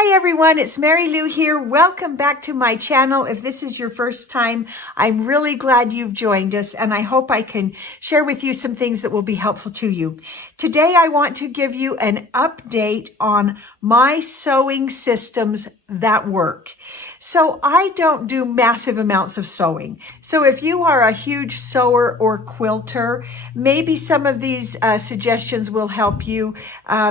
Hi everyone, it's Mary Lou here. Welcome back to my channel. If this is your first time, I'm really glad you've joined us and I hope I can share with you some things that will be helpful to you. Today I want to give you an update on my sewing systems that work. So I don't do massive amounts of sewing. So if you are a huge sewer or quilter, maybe some of these suggestions will help you.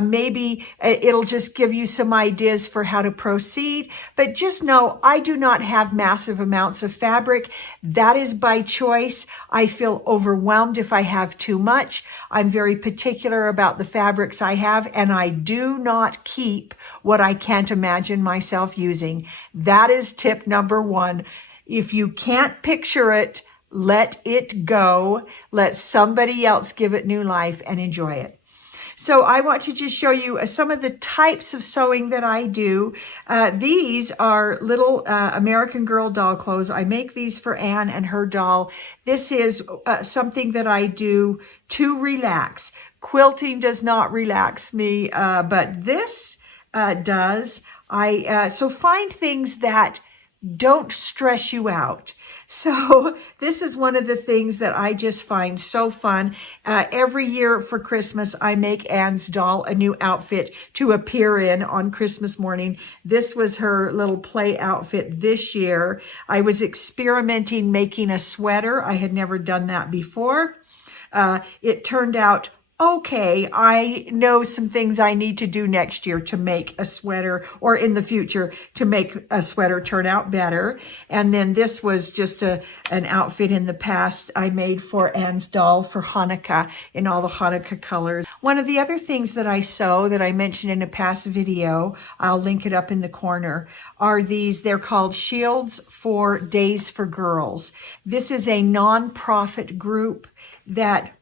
Maybe it'll just give you some ideas for how to proceed. But just know I do not have massive amounts of fabric. That is by choice. I feel overwhelmed if I have too much. I'm very particular about the fabrics I have, and I do not keep what I can't imagine myself using. That is tip number one. If you can't picture it, let it go. Let somebody else give it new life and enjoy it. So I want to just show you some of the types of sewing that I do. These are little American Girl doll clothes. I make these for Anne and her doll. This is something that I do to relax. Quilting does not relax me, but this does. So find things that don't stress you out. So this is one of the things that I just find so fun. Every year for Christmas, I make Anne's doll a new outfit to appear in on Christmas morning. This was her little play outfit this year. I was experimenting making a sweater. I had never done that before. It turned out okay. I know some things I need to do next year to make a sweater, or in the future to make a sweater turn out better. And then this was just an outfit in the past I made for Anne's doll for Hanukkah in all the Hanukkah colors. One of the other things that I sew that I mentioned in a past video, I'll link it up in the corner, are these. They're called Shields for Days for Girls. This is a non-profit group that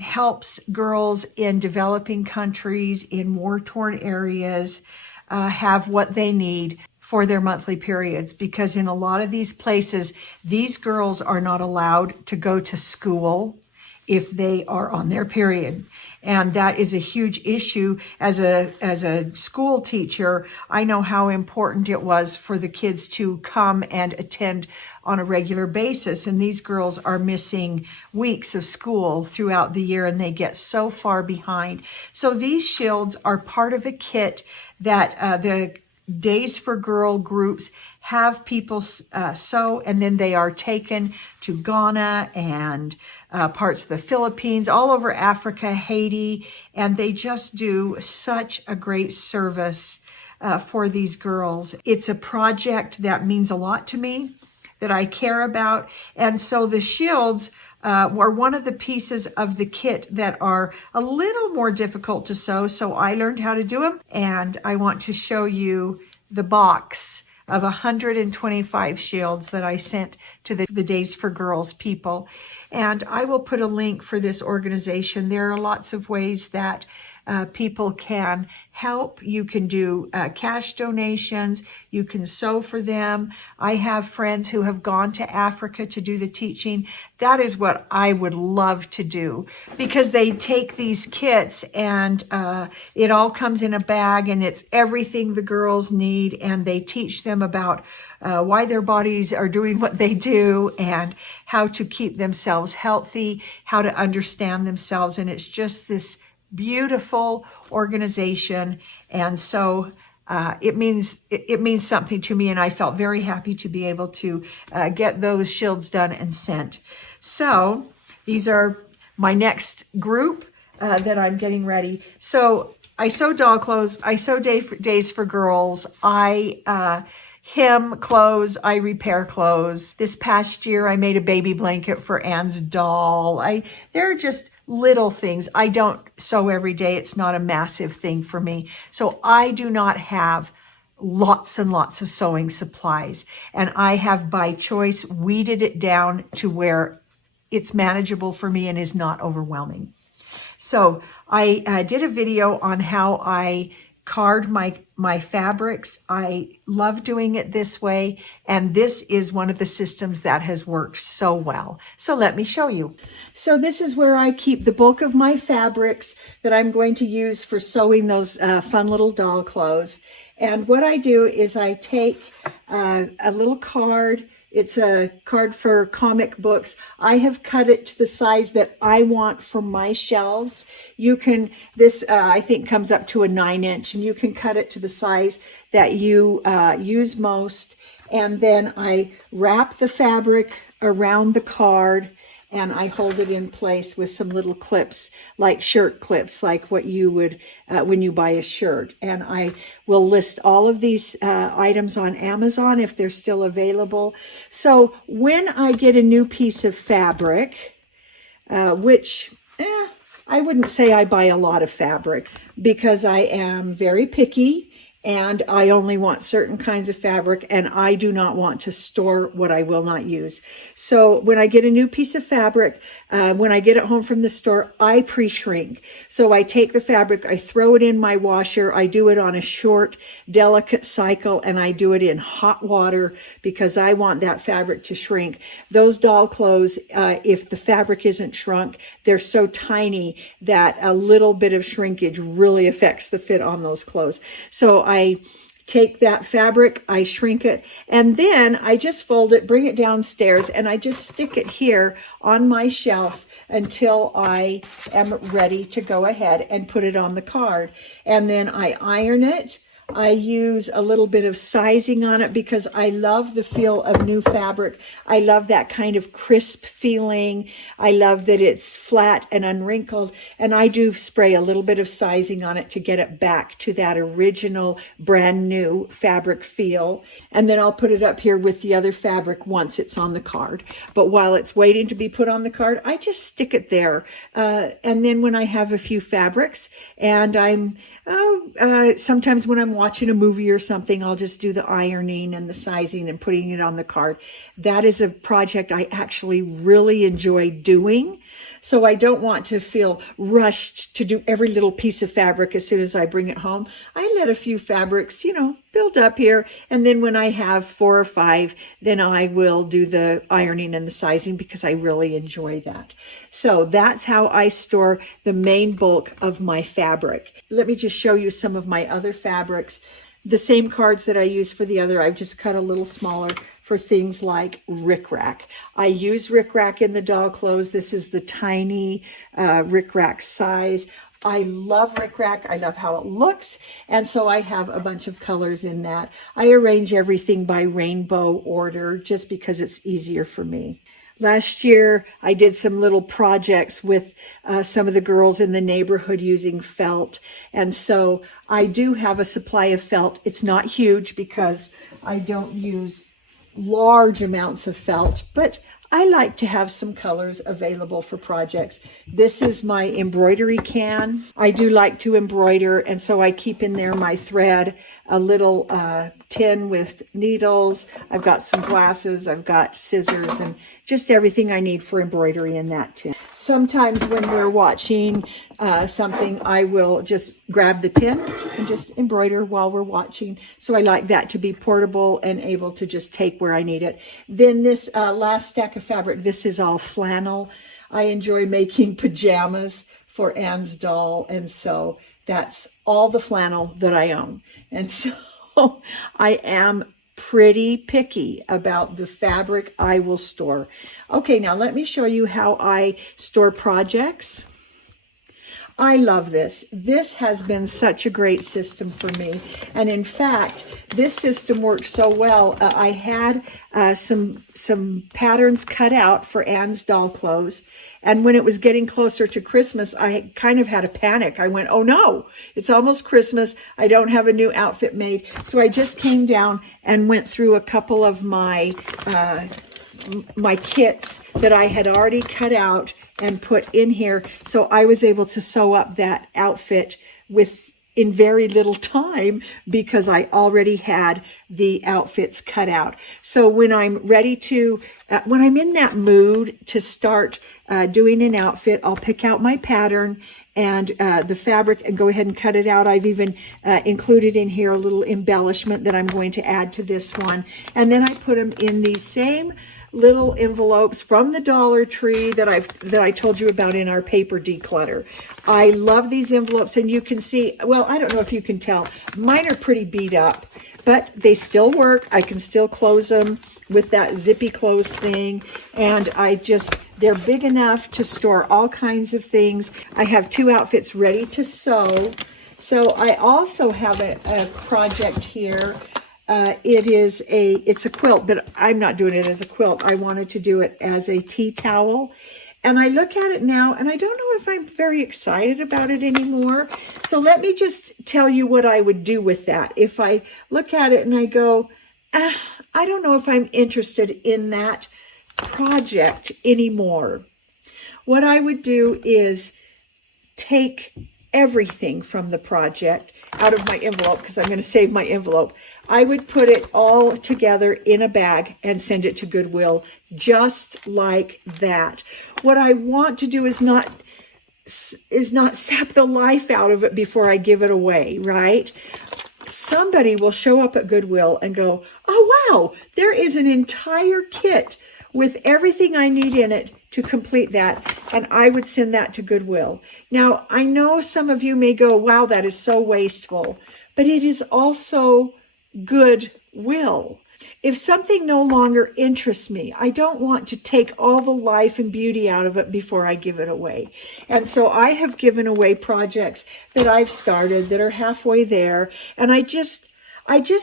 helps girls in developing countries, in war-torn areas, have what they need for their monthly periods. Because in a lot of these places, these girls are not allowed to go to school if they are on their period. And that is a huge issue. As a school teacher, I know how important it was for the kids to come and attend on a regular basis. And these girls are missing weeks of school throughout the year, and they get so far behind. So these shields are part of a kit that the Days for Girl groups have people sew, and then they are taken to Ghana and parts of the Philippines, all over Africa, Haiti, and they just do such a great service for these girls. It's a project that means a lot to me, that I care about, and so the shields were one of the pieces of the kit that are a little more difficult to sew, so I learned how to do them, and I want to show you the box of 125 shields that I sent to the Days for Girls people. And I will put a link for this organization. There are lots of ways that people can help. You can do cash donations. You can sew for them. I have friends who have gone to Africa to do the teaching. That is what I would love to do, because they take these kits and it all comes in a bag, and it's everything the girls need, and they teach them about why their bodies are doing what they do and how to keep themselves healthy, how to understand themselves. And it's just this beautiful organization. And so it means something to me, and I felt very happy to be able to get those shields done and sent. So these are my next group that I'm getting ready. So I sew doll clothes, I sew Days for Girls, I hem clothes, I repair clothes. This past year I made a baby blanket for Anne's doll. There are just little things. I don't sew every day. It's not a massive thing for me. So I do not have lots and lots of sewing supplies. And I have, by choice, weeded it down to where it's manageable for me and is not overwhelming. So I did a video on how I card my fabrics. I love doing it this way, and this is one of the systems that has worked so well. So let me show you. So this is where I keep the bulk of my fabrics that I'm going to use for sewing those fun little doll clothes. And what I do is I take a little card. It's a card for comic books. I have cut it to the size that I want for my shelves. You can, this I think comes up to a 9-inch, and you can cut it to the size that you use most. And then I wrap the fabric around the card, and I hold it in place with some little clips, like shirt clips, like what you would when you buy a shirt. And I will list all of these items on Amazon if they're still available. So when I get a new piece of fabric, which I wouldn't say I buy a lot of fabric, because I am very picky. And I only want certain kinds of fabric, and I do not want to store what I will not use. So when I get a new piece of fabric, when I get it home from the store, I pre-shrink. So I take the fabric, I throw it in my washer, I do it on a short, delicate cycle, and I do it in hot water because I want that fabric to shrink. Those doll clothes, if the fabric isn't shrunk, they're so tiny that a little bit of shrinkage really affects the fit on those clothes. So I take that fabric, I shrink it, and then I just fold it, bring it downstairs, and I just stick it here on my shelf until I am ready to go ahead and put it on the card. And then I iron it. I use a little bit of sizing on it because I love the feel of new fabric. I love that kind of crisp feeling. I love that it's flat and unwrinkled. And I do spray a little bit of sizing on it to get it back to that original brand new fabric feel. And then I'll put it up here with the other fabric once it's on the card. But while it's waiting to be put on the card, I just stick it there. And then when I have a few fabrics and sometimes when I'm watching a movie or something, I'll just do the ironing and the sizing and putting it on the card. That is a project I actually really enjoy doing. So I don't want to feel rushed to do every little piece of fabric as soon as I bring it home. I let a few fabrics, build up here. And then when I have 4 or 5, then I will do the ironing and the sizing because I really enjoy that. So that's how I store the main bulk of my fabric. Let me just show you some of my other fabrics. The same cards that I use for the other, I've just cut a little smaller for things like rickrack. I use rickrack in the doll clothes. This is the tiny rickrack size. I love rickrack. I love how it looks. And so I have a bunch of colors in that. I arrange everything by rainbow order just because it's easier for me. Last year, I did some little projects with some of the girls in the neighborhood using felt. And so I do have a supply of felt. It's not huge because I don't use large amounts of felt, but I like to have some colors available for projects. This is my embroidery can. I do like to embroider, and so I keep in there my thread, a little tin with needles. I've got some glasses, I've got scissors, and just everything I need for embroidery in that tin. Sometimes when we're watching something, I will just grab the tin and just embroider while we're watching. So I like that to be portable and able to just take where I need it. Then this last stack of fabric, this is all flannel. I enjoy making pajamas for Anne's doll, and so that's all the flannel that I own. And so I am pretty picky about the fabric I will store. Okay, now let me show you how I store projects. I love this. This has been such a great system for me. And in fact, this system worked so well. I had some patterns cut out for Anne's doll clothes. And when it was getting closer to Christmas, I kind of had a panic. I went, oh no, it's almost Christmas. I don't have a new outfit made. So I just came down and went through a couple of my kits that I had already cut out and put in here. So I was able to sew up that outfit in very little time because I already had the outfits cut out. So when I'm ready to, when I'm in that mood to start doing an outfit, I'll pick out my pattern and the fabric and go ahead and cut it out. I've even included in here a little embellishment that I'm going to add to this one. And then I put them in the same little envelopes from the Dollar Tree that I told you about in our paper declutter. I love these envelopes, and you can see, well, I don't know if you can tell, mine are pretty beat up, but they still work. I can still close them with that zippy close thing, and they're big enough to store all kinds of things. I have 2 outfits ready to sew. So I also have a project here. It's a quilt, but I'm not doing it as a quilt. I wanted to do it as a tea towel. And I look at it now, and I don't know if I'm very excited about it anymore. So let me just tell you what I would do with that. If I look at it and I go, I don't know if I'm interested in that project anymore. What I would do is take everything from the project out of my envelope, because I'm going to save my envelope. I would put it all together in a bag and send it to Goodwill, just like that. What I want to do is not sap the life out of it before I give it away, right? Somebody will show up at Goodwill and go, oh, wow, there is an entire kit with everything I need in it to complete that, and I would send that to Goodwill. Now, I know some of you may go, wow, that is so wasteful, but it is also goodwill. If something no longer interests me, I don't want to take all the life and beauty out of it before I give it away. And so I have given away projects that I've started that are halfway there, and I just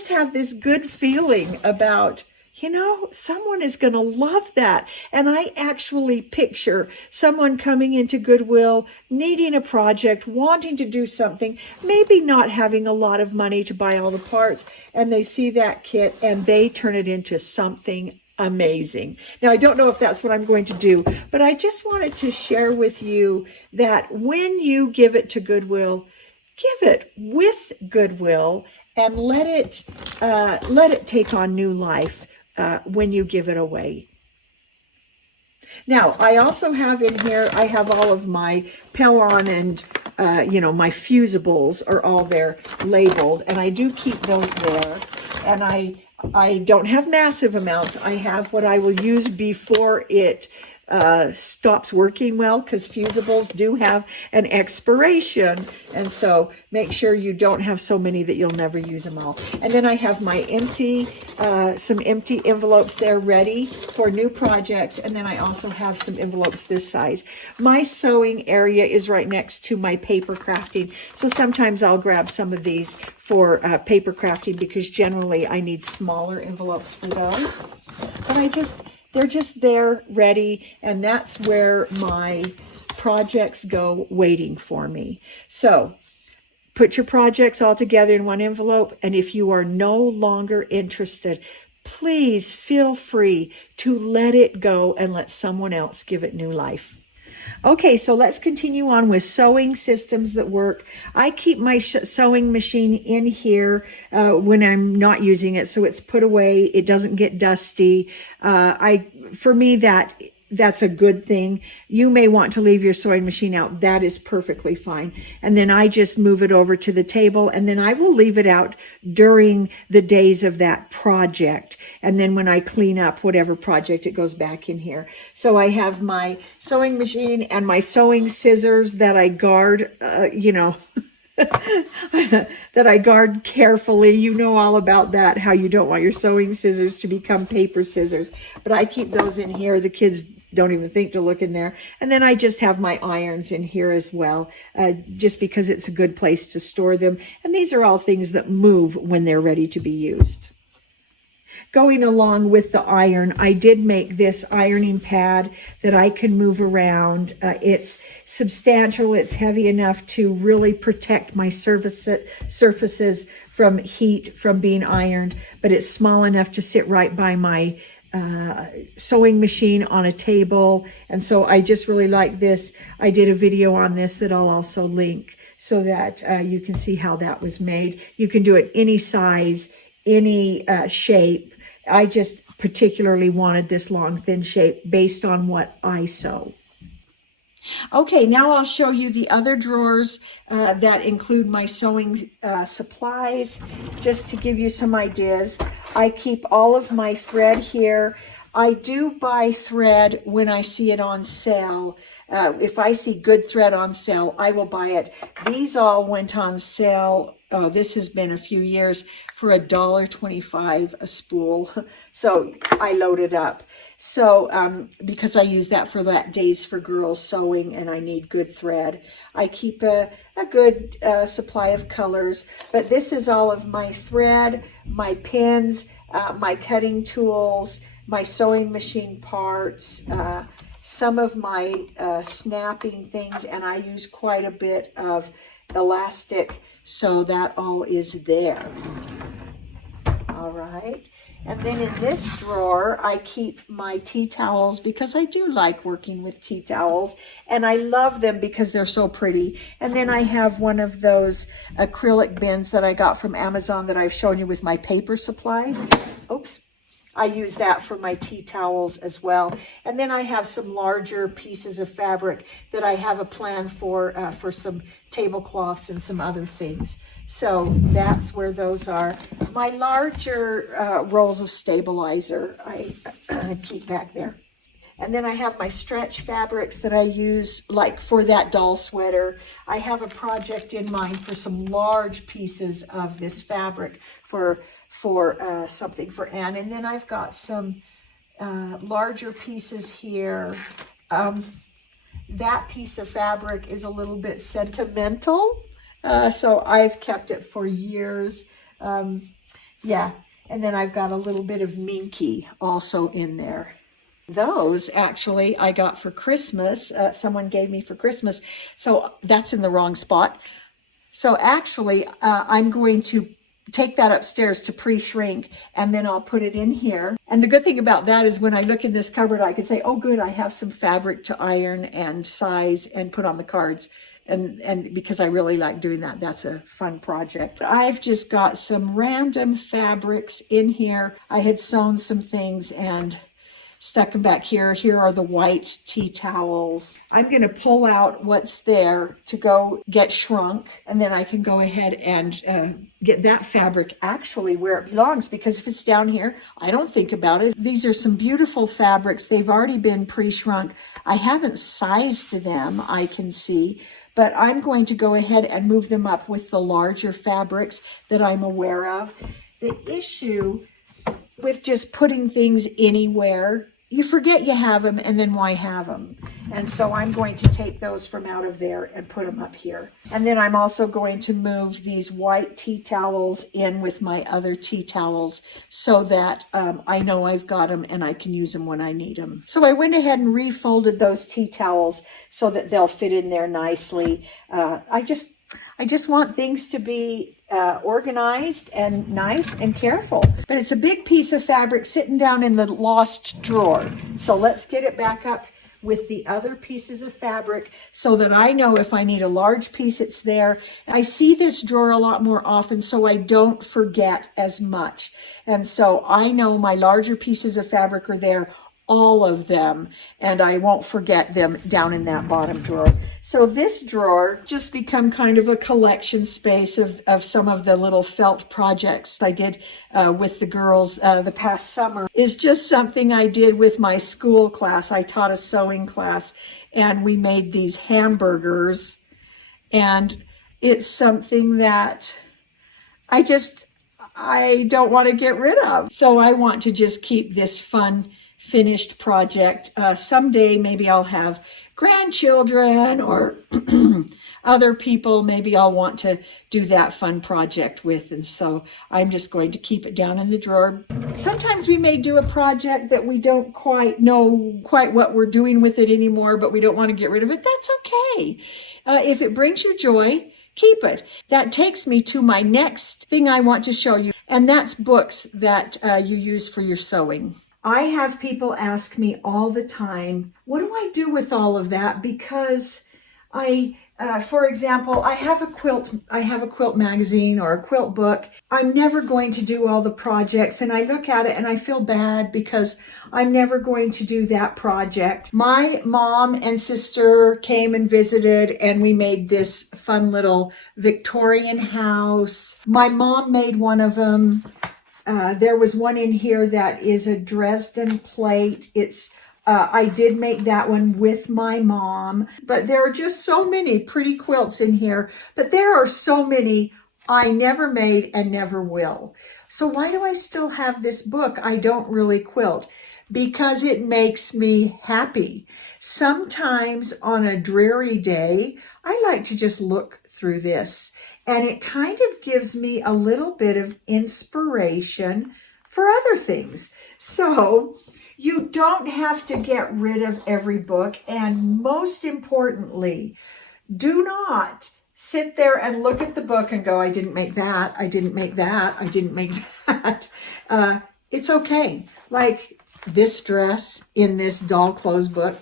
have this good feeling about, you know, someone is going to love that. And I actually picture someone coming into Goodwill, needing a project, wanting to do something, maybe not having a lot of money to buy all the parts, and they see that kit and they turn it into something amazing. Now, I don't know if that's what I'm going to do, but I just wanted to share with you that when you give it to Goodwill, give it with Goodwill and let it take on new life when you give it away. Now, I also have in here, I have all of my Pellon and, my fusibles are all there labeled, and I do keep those there. And I don't have massive amounts. I have what I will use before it stops working well, because fusibles do have an expiration, and so make sure you don't have so many that you'll never use them all. And then I have my some empty envelopes there ready for new projects, and then I also have some envelopes this size. My sewing area is right next to my paper crafting, so sometimes I'll grab some of these for paper crafting, because generally I need smaller envelopes for those. But they're just there ready, and that's where my projects go waiting for me. So put your projects all together in one envelope, and if you are no longer interested, please feel free to let it go and let someone else give it new life. Okay, so let's continue on with sewing systems that work. I keep my sewing machine in here when I'm not using it, so it's put away. It doesn't get dusty. For me, that's a good thing. You may want to leave your sewing machine out. That is perfectly fine. And then I just move it over to the table, and then I will leave it out during the days of that project. And then when I clean up whatever project, it goes back in here. So I have my sewing machine and my sewing scissors that I guard, that I guard carefully. You know all about that, how you don't want your sewing scissors to become paper scissors. But I keep those in here. The kids don't even think to look in there. And then I just have my irons in here as well, just because it's a good place to store them. And these are all things that move when they're ready to be used. Going along with the iron, I did make this ironing pad that I can move around. It's substantial. It's heavy enough to really protect my surfaces from heat from being ironed, but it's small enough to sit right by my sewing machine on a table. And so I just really like this. I did a video on this that I'll also link so that you can see how that was made. You can do it any size, any shape. I just particularly wanted this long, thin shape based on what I sew. Okay, now I'll show you the other drawers that include my sewing supplies, just to give you some ideas. I keep all of my thread here. I do buy thread when I see it on sale. If I see good thread on sale, I will buy it. These all went on sale. Oh, this has been a few years for $1.25 a spool. So I loaded up. So because I use that for that Days for Girls sewing and I need good thread. I keep a good supply of colors. But this is all of my thread, my pins, my cutting tools, my sewing machine parts, some of my snapping things, and I use quite a bit of elastic, so that all is there. All right. And then in this drawer, I keep my tea towels because I do like working with tea towels and I love them because they're so pretty. And then I have one of those acrylic bins that I got from Amazon that I've shown you with my paper supplies. Oops. I use that for my tea towels as well. And then I have some larger pieces of fabric that I have a plan for some tablecloths and some other things. So that's where those are. My larger rolls of stabilizer I keep back there. And then I have my stretch fabrics that I use, like for that doll sweater. I have a project in mind for some large pieces of this fabric for something for Anne. And then I've got some larger pieces here. That piece of fabric is a little bit sentimental, so I've kept it for years. Yeah, and then I've got a little bit of Minky also in there. Those actually I got for Christmas. Someone gave me for Christmas, so that's in the wrong spot. So actually, I'm going to take that upstairs to pre-shrink, and then I'll put it in here. And the good thing about that is when I look in this cupboard, I can say, oh good, I have some fabric to iron and size and put on the cards. And because I really like doing that, that's a fun project. I've just got some random fabrics in here. I had sewn some things and stuck them back here. Here are the white tea towels. I'm going to pull out what's there to go get shrunk, and then I can go ahead and get that fabric actually where it belongs, because if it's down here, I don't think about it. These are some beautiful fabrics. They've already been pre-shrunk. I haven't sized them, I can see, but I'm going to go ahead and move them up with the larger fabrics that I'm aware of. The issue with just putting things anywhere, you forget you have them, and then why have them? And so I'm going to take those from out of there and put them up here. And then I'm also going to move these white tea towels in with my other tea towels so that I know I've got them and I can use them when I need them. So I went ahead and refolded those tea towels so that they'll fit in there nicely. I just want things to be organized and nice and careful. But it's a big piece of fabric sitting down in the lost drawer. So let's get it back up with the other pieces of fabric so that I know if I need a large piece, it's there. I see this drawer a lot more often, so I don't forget as much. And so I know my larger pieces of fabric are there, all of them, and I won't forget them down in that bottom drawer. So this drawer just become kind of a collection space of some of the little felt projects I did with the girls the past summer. Is just something I did with my school class. I taught a sewing class, and we made these hamburgers, and it's something that I don't want to get rid of. So I want to just keep this fun finished project. Someday maybe I'll have grandchildren or other people maybe I'll want to do that fun project with, and so I'm just going to keep it down in the drawer. Sometimes we may do a project that we don't quite know what we're doing with it anymore, but we don't want to get rid of it. That's okay. If it brings you joy, keep it. That takes me to my next thing I want to show you, and that's books that you use for your sewing. I have people ask me all the time, what do I do with all of that? Because for example, I have a quilt magazine or a quilt book. I'm never going to do all the projects, and I look at it and I feel bad because I'm never going to do that project. My mom and sister came and visited, and we made this fun little Victorian house. My mom made one of them. There was one in here that is a Dresden plate. I did make that one with my mom, but there are just so many pretty quilts in here, but there are so many I never made and never will. So why do I still have this book? I don't really quilt because it makes me happy. Sometimes on a dreary day, I like to just look through this, and it kind of gives me a little bit of inspiration for other things. So you don't have to get rid of every book, and most importantly, do not sit there and look at the book and go, I didn't make that, I didn't make that, I didn't make that. It's okay. Like this dress in this doll clothes book,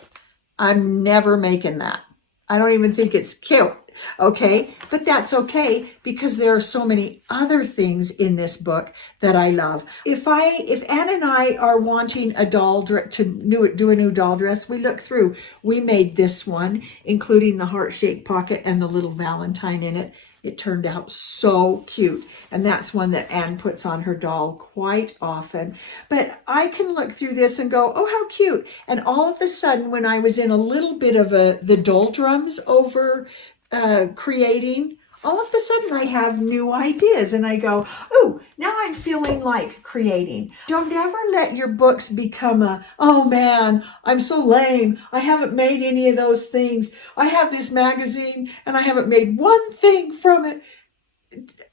I'm never making that. I don't even think it's cute. Okay, but that's okay because there are so many other things in this book that I love. If Ann and I are wanting a doll to do a new doll dress, we look through. We made this one, including the heart-shaped pocket and the little Valentine in it. It turned out so cute. And that's one that Ann puts on her doll quite often. But I can look through this and go, oh, how cute. And all of a sudden, when I was in a little bit of the doldrums over creating, all of a sudden I have new ideas and I go, oh, now I'm feeling like creating. Don't ever let your books become oh man, I'm so lame. I haven't made any of those things. I have this magazine and I haven't made one thing from it.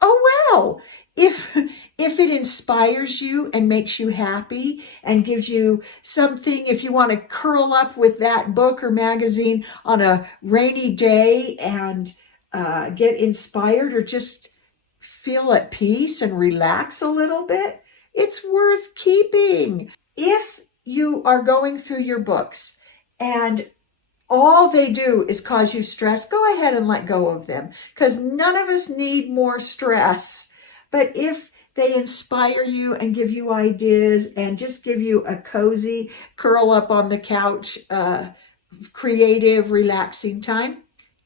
Oh well, if it inspires you and makes you happy and gives you something, if you want to curl up with that book or magazine on a rainy day and get inspired or just feel at peace and relax a little bit, it's worth keeping. If you are going through your books and all they do is cause you stress, go ahead and let go of them, because none of us need more stress. But if they inspire you and give you ideas and just give you a cozy, curl up on the couch, creative, relaxing time,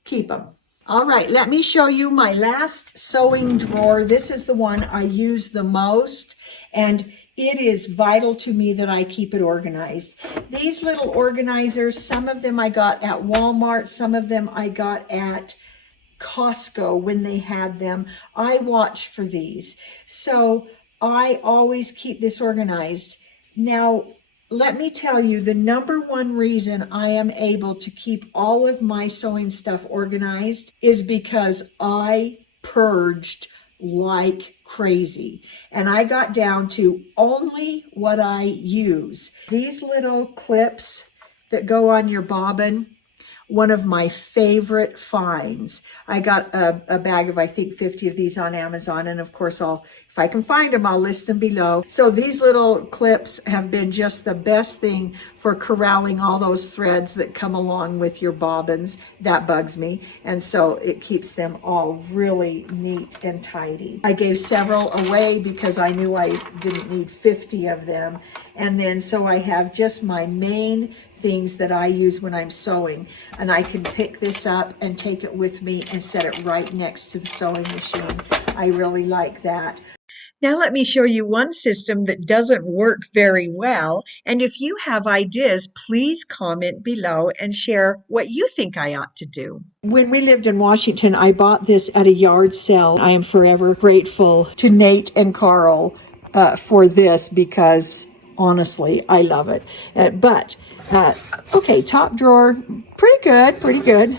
keep them. All right, let me show you my last sewing drawer. This is the one I use the most, and it is vital to me that I keep it organized. These little organizers, some of them I got at Walmart, some of them I got at Costco when they had them. I watch for these. So I always keep this organized. Now, let me tell you, the number one reason I am able to keep all of my sewing stuff organized is because I purged like crazy. And I got down to only what I use. These little clips that go on your bobbin, one of my favorite finds. I got a bag of, I think, 50 of these on Amazon. And of course, if I can find them, I'll list them below. So these little clips have been just the best thing for corralling all those threads that come along with your bobbins. That bugs me. And so it keeps them all really neat and tidy. I gave several away because I knew I didn't need 50 of them. And then so I have just my main things that I use when I'm sewing, and I can pick this up and take it with me and set it right next to the sewing machine. I really like that. Now let me show you one system that doesn't work very well, and if you have ideas, please comment below and share what you think I ought to do. When we lived in Washington, I bought this at a yard sale. I am forever grateful to Nate and Carl for this because honestly, I love it. Okay, top drawer, pretty good.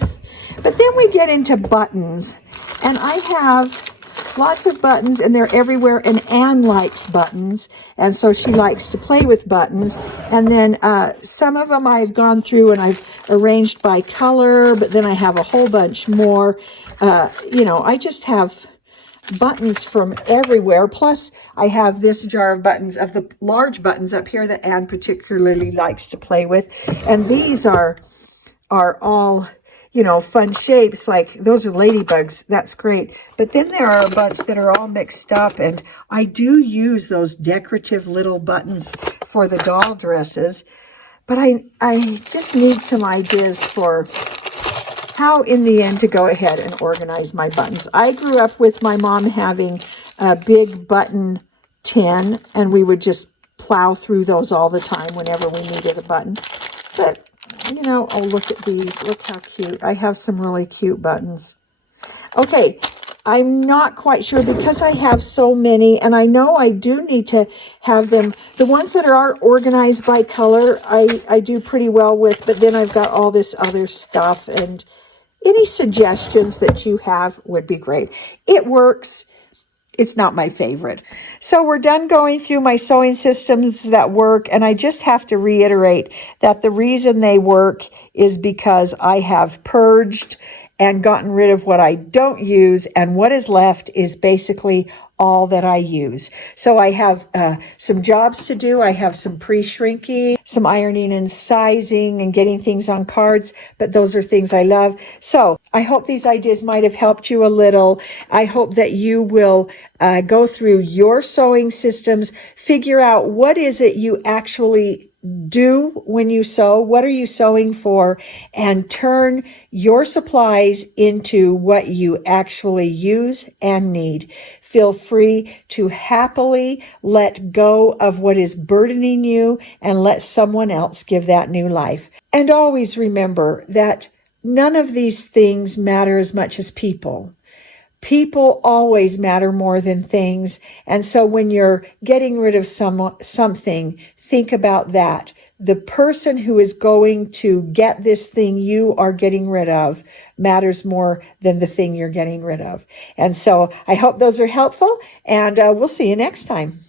But then we get into buttons, and I have lots of buttons, and they're everywhere, and Ann likes buttons, and so she likes to play with buttons. And then some of them I've gone through and I've arranged by color, but then I have a whole bunch more. I just have buttons from everywhere. Plus, I have this jar of buttons, of the large buttons up here that Ann particularly likes to play with. And these are all, fun shapes. Like those are ladybugs. That's great. But then there are a bunch that are all mixed up. And I do use those decorative little buttons for the doll dresses. But I just need some ideas for how in the end to go ahead and organize my buttons. I grew up with my mom having big button tin, and we would just plow through those all the time whenever we needed a button. But, you know, oh, look at these. Look how cute. I have some really cute buttons. Okay, I'm not quite sure because I have so many, and I know I do need to have them. The ones that are organized by color, I do pretty well with, but then I've got all this other stuff, and any suggestions that you have would be great. It works. It's not my favorite. So we're done going through my sewing systems that work, and I just have to reiterate that the reason they work is because I have purged and gotten rid of what I don't use, and what is left is basically all that I use. So I have some jobs to do. I have some pre-shrinking, some ironing and sizing and getting things on cards, but those are things I love. So I hope these ideas might have helped you a little. I hope that you will go through your sewing systems, figure out what is it you actually do when you sew, what are you sewing for, and turn your supplies into what you actually use and need. Feel free to happily let go of what is burdening you and let someone else give that new life. And always remember that none of these things matter as much as people. People always matter more than things. And so when you're getting rid of something, think about that. The person who is going to get this thing you are getting rid of matters more than the thing you're getting rid of. And so I hope those are helpful, and we'll see you next time.